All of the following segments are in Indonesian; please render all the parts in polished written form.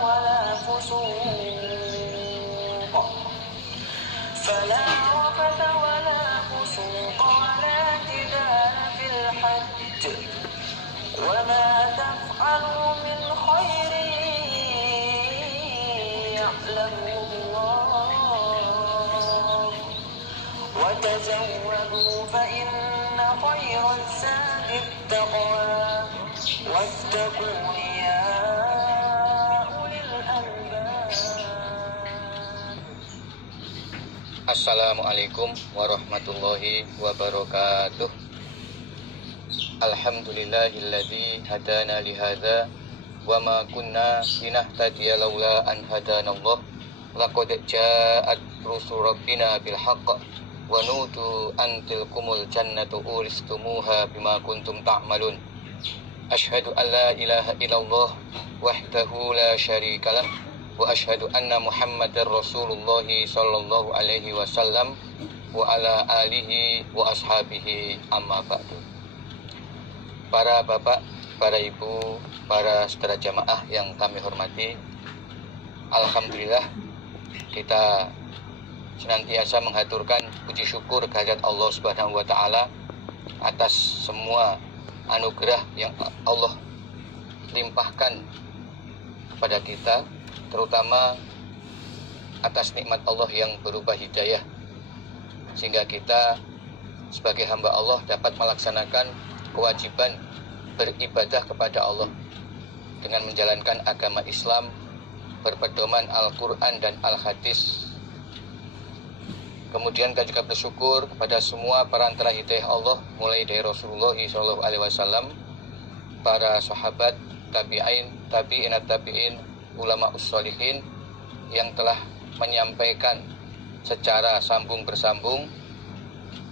ولا فسوق فلا رفث ولا فسوق ولا جدال في الحج وما تفعلوا من خير يعلمه الله وتزودوا فإن خير الزاد التقوى واتقون يا أولي الألباب. Assalamualaikum warahmatullahi wabarakatuh. Alhamdulillahilladzi hadana lihadza wa ma kunna linahtadiya laula an hadanallah. Laqad ja'at rusul rabbina bil haqq wa nutu an tilkumul jannatu uristumuha bima kuntum ta'malun. Asyhadu an la ilaha illallah wahdahu la syarikalah wa asyhadu anna Muhammadar Rasulullah sallallahu alaihi wasallam wa ala alihi wa ashabihi amma ba'du. Para bapak, para ibu, para saudara jamaah yang kami hormati, alhamdulillah kita senantiasa menghaturkan puji syukur kehadirat Allah Subhanahu wa taala atas semua anugerah yang Allah limpahkan kepada kita, terutama atas nikmat Allah yang berupa hidayah, sehingga kita sebagai hamba Allah dapat melaksanakan kewajiban beribadah kepada Allah dengan menjalankan agama Islam berpedoman Al-Quran dan Al-Hadis. Kemudian kita juga bersyukur kepada semua perantara hidayah Allah, mulai dari Rasulullah SAW, para sahabat, tabi'in, tabi'in, ulama ussolihin yang telah menyampaikan secara sambung bersambung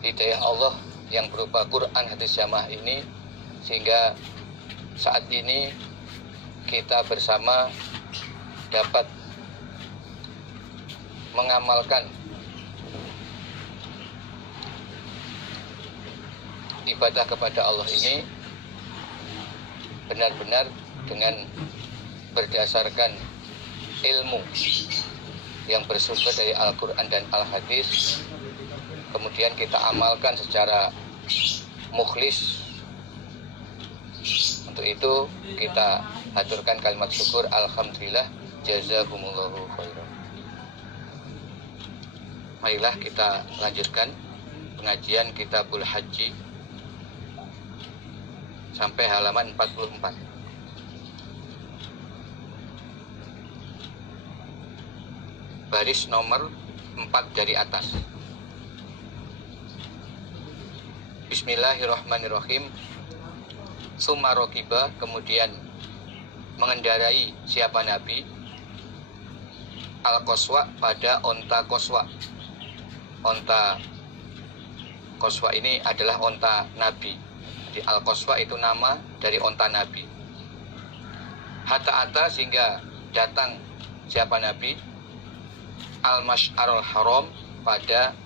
hidayah Allah yang berupa Quran, hadis, jamaah ini, sehingga saat ini kita bersama dapat mengamalkan ibadah kepada Allah ini benar-benar dengan berdasarkan ilmu yang bersumber dari Al-Quran dan Al-Hadis, kemudian kita amalkan secara mukhlis. Untuk itu kita haturkan kalimat syukur, alhamdulillah, jazakumullahu khairan. Marilah kita lanjutkan pengajian Kitabul Haji sampai halaman 44. Baris nomor 4 dari atas. Bismillahirrahmanirrahim. Summa rokiba, kemudian mengendarai siapa Nabi al-qaswa, pada onta qaswa. Onta qaswa ini adalah onta Nabi. Jadi al-qaswa itu nama dari onta Nabi. Hatta ata, sehingga datang siapa Nabi al-Mash'arul Haram, pada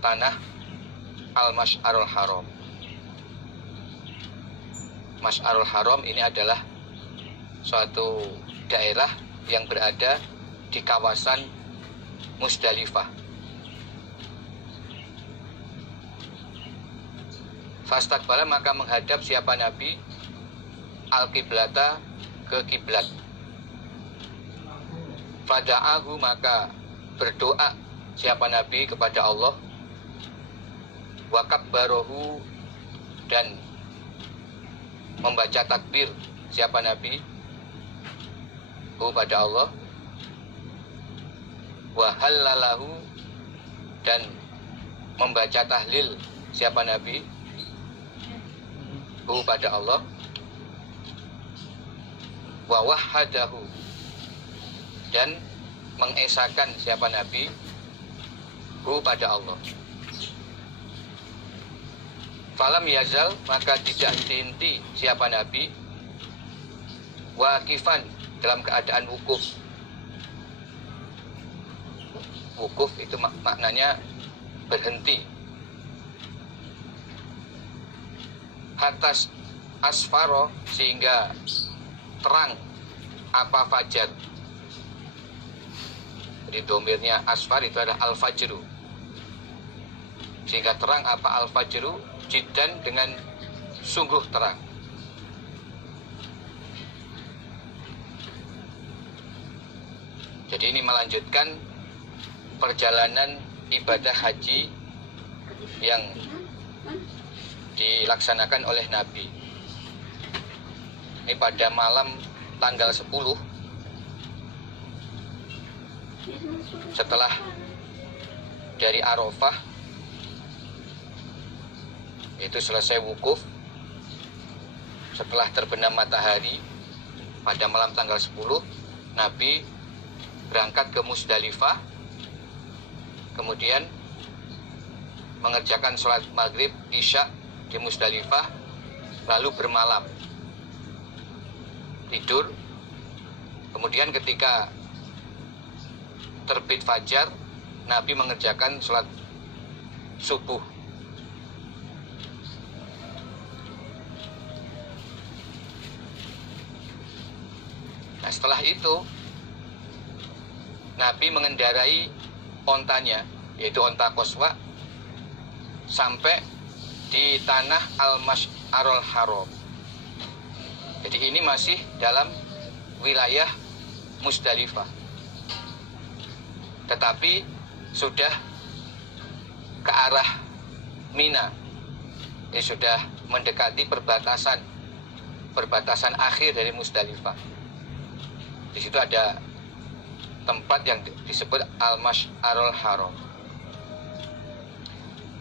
tanah al-Mash'arul Haram. Mash'arul Haram ini adalah suatu daerah yang berada di kawasan Musdalifah. Fastaqbala, maka menghadap siapa Nabi al-qiblata, ke kiblat. Fada'ahu, maka berdoa siapa Nabi kepada Allah. Wa kabbarahu, dan membaca takbir siapa Nabi pada Allah. Wa hallalahu, dan membaca tahlil siapa Nabi pada Allah. Wa wahhadahu, dan mengesakan siapa Nabi pada Allah. Falam yazal, maka tidak henti siapa Nabi wakifan, dalam keadaan wukuf. Wukuf itu maknanya berhenti. Hatta asfaro, sehingga terang apa fajar. Jadi domirnya asfar itu adalah al-fajru. Sehingga terang apa al-fajru, jiddan dengan sungguh terang. Jadi ini melanjutkan perjalanan ibadah haji yang dilaksanakan oleh Nabi. Ini pada malam tanggal 10 setelah dari Arafah, itu selesai wukuf, setelah terbenam matahari pada malam tanggal 10, Nabi berangkat ke Musdalifah, kemudian mengerjakan sholat maghrib, isya di Musdalifah, lalu bermalam, tidur. Kemudian ketika terbit fajar, Nabi mengerjakan sholat subuh. Nah, setelah itu Nabi mengendarai ontanya, yaitu onta Qaswa, sampai di tanah Al-Masy'arul Haram. Jadi ini masih dalam wilayah Musdalifah, tetapi sudah ke arah Mina. Ini sudah mendekati perbatasan akhir dari Musdalifah. Di situ ada tempat yang disebut Al-Masy'arul Haram.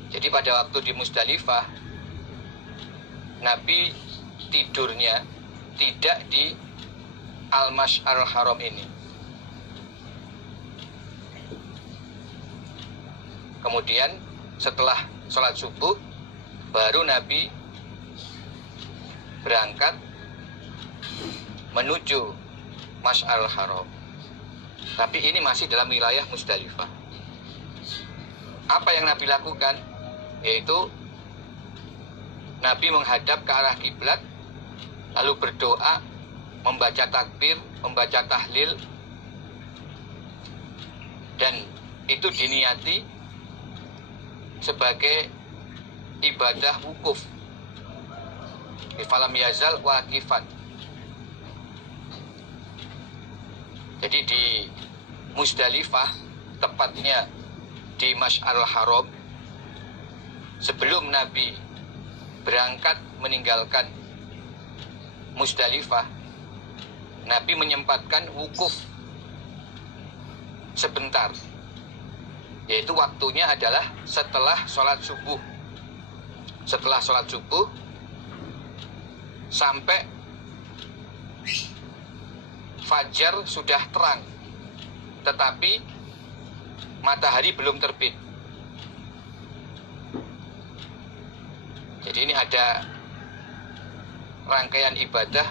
Jadi pada waktu di Musdalifah, Nabi tidurnya tidak di Al-Masy'arul Haram ini. Kemudian setelah sholat subuh, baru Nabi berangkat menuju Masy'arul Haram. Tapi ini masih dalam wilayah Musdalifah. Apa yang Nabi lakukan? Yaitu Nabi menghadap ke arah kiblat, lalu berdoa, membaca takbir, membaca tahlil, dan itu diniati sebagai ibadah wukuf. Falam yazal waqifan. Jadi di Musdalifah, tepatnya di Masy'arul Haram, sebelum Nabi berangkat meninggalkan Musdalifah, Nabi menyempatkan wukuf sebentar, yaitu waktunya adalah setelah sholat subuh. Setelah sholat subuh sampai fajar sudah terang, tetapi matahari belum terbit. Jadi ini ada rangkaian ibadah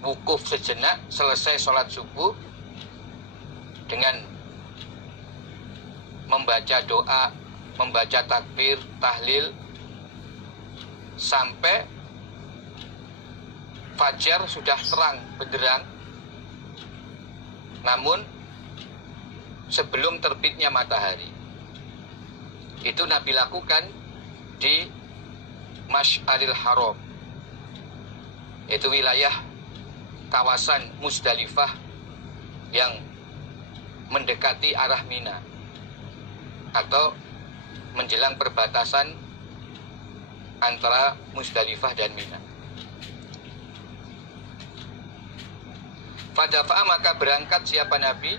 wukuf sejenak, selesai sholat subuh dengan membaca doa, membaca takbir, tahlil, sampai fajar sudah terang benderang, namun sebelum terbitnya matahari. Itu Nabi lakukan di Masy'arul Haram, yaitu wilayah kawasan Musdalifah yang mendekati arah Mina atau menjelang perbatasan antara Musdalifah dan Mina. Fadafa'a, maka berangkat siapa Nabi,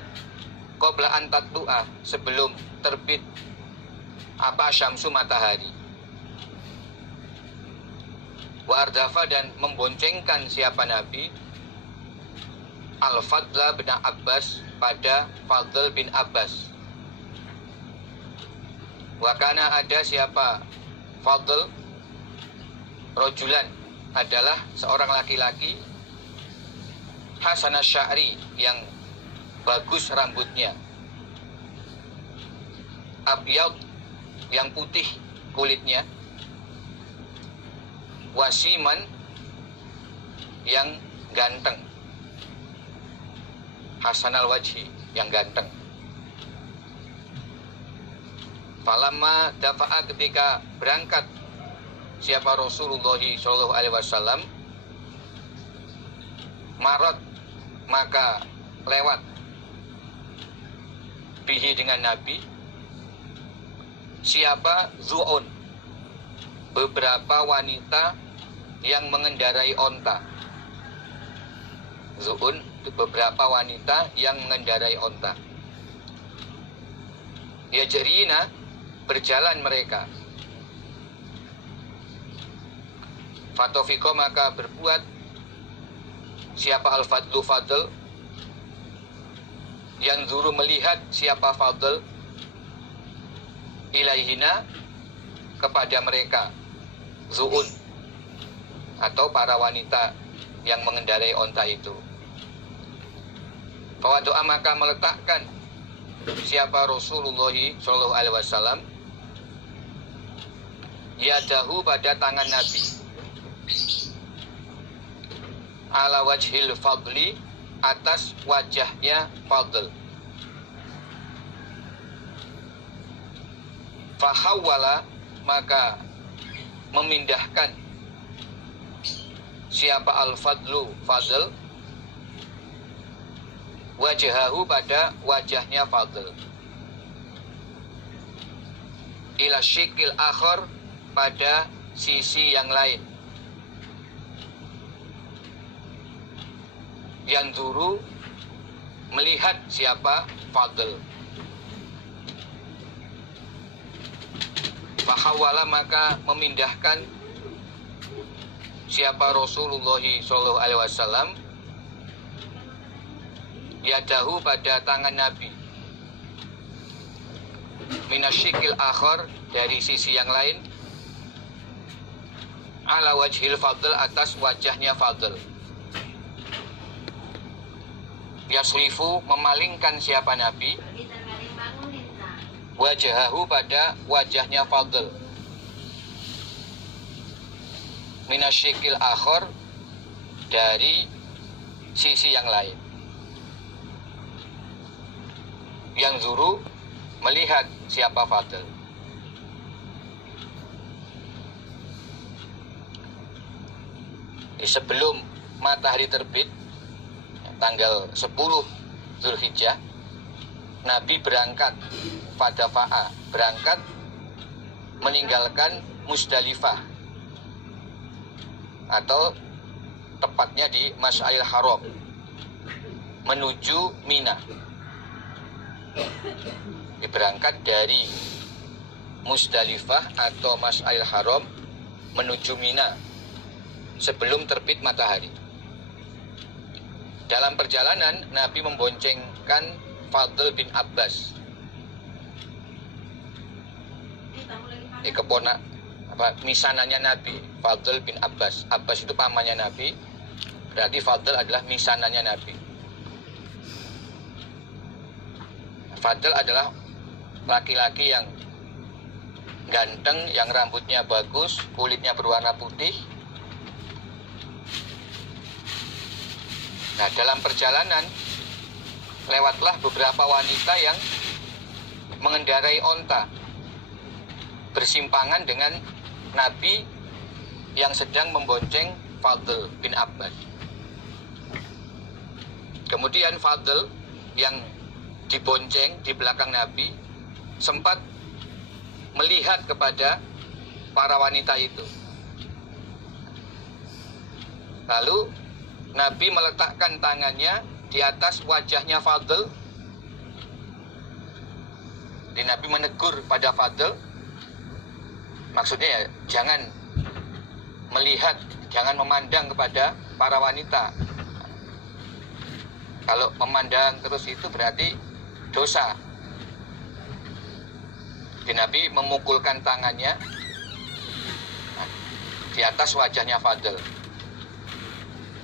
qabla an tatlu'a, sebelum terbit apa syamsu, matahari. Wa ardafa, dan memboncengkan siapa Nabi Al-Fadla bin Abbas pada Fadl bin Abbas. Wa kana, ada siapa Fadl, rojulan, adalah seorang laki-laki, hasanah sya'ri, yang bagus rambutnya, abyad, yang putih kulitnya, wasiman, yang ganteng. hasanal wajhi, yang ganteng. Falamma dafa'a, ketika berangkat siapa Rasulullah sallallahu alaihi wasallam, marot, maka lewat, bihi, dengan Nabi, siapa zu'un, beberapa wanita yang mengendarai onta. Zu'un, beberapa wanita yang mengendarai onta. Ya jarina, berjalan mereka. Fatofiko, maka berbuat siapa al-fadlu, fadl, yang zuru, melihat siapa fadl, ilaihina, kepada mereka, zu'un, atau para wanita yang mengendarai onta itu. Fawadu'a, maka meletakkan siapa Rasulullah sallallahu alaihi wasallam yadahu, pada tangan Nabi, ala wajhil fadli, atas wajahnya fadl. Fahawwala, maka memindahkan siapa al-fadlu, fadl, wajahahu, pada wajahnya fadl, ila syikil akhar, pada sisi yang lain. Yang duru, melihat siapa fadl. Fahawala, maka memindahkan siapa Rasulullah sallallahu alaihi wasallam yadahu, pada tangan Nabi, minasyikil akhar, dari sisi yang lain, ala wajhil fadl, atas wajahnya fadl. Yasrifu, memalingkan siapa Nabi, wajahahu, pada wajahnya fadl, minasyikil akhar, dari sisi yang lain. Yang zuru, melihat siapa fadl. Sebelum matahari terbit, tanggal 10 Zulhijjah, Nabi berangkat pada fa'a, berangkat meninggalkan Musdalifah, atau tepatnya di Masy'aril Haram, menuju Mina. Berangkat dari Musdalifah atau Masy'aril Haram menuju Mina sebelum terbit matahari. Dalam perjalanan, Nabi memboncengkan Fadl bin Abbas, misanannya Nabi. Fadl bin Abbas, Abbas itu pamannya Nabi, berarti Fadl adalah misanannya Nabi. Fadl adalah laki-laki yang ganteng, yang rambutnya bagus, kulitnya berwarna putih. Nah, dalam perjalanan lewatlah beberapa wanita yang mengendarai onta, bersimpangan dengan Nabi yang sedang membonceng Fadl bin Abbas. Kemudian Fadl yang dibonceng di belakang Nabi sempat melihat kepada para wanita itu. Lalu Nabi meletakkan tangannya di atas wajahnya Fadl. Jadi Nabi menegur pada Fadl, maksudnya ya, jangan melihat, jangan memandang kepada para wanita. Kalau memandang terus itu berarti dosa. Jadi Nabi memukulkan tangannya di atas wajahnya Fadl.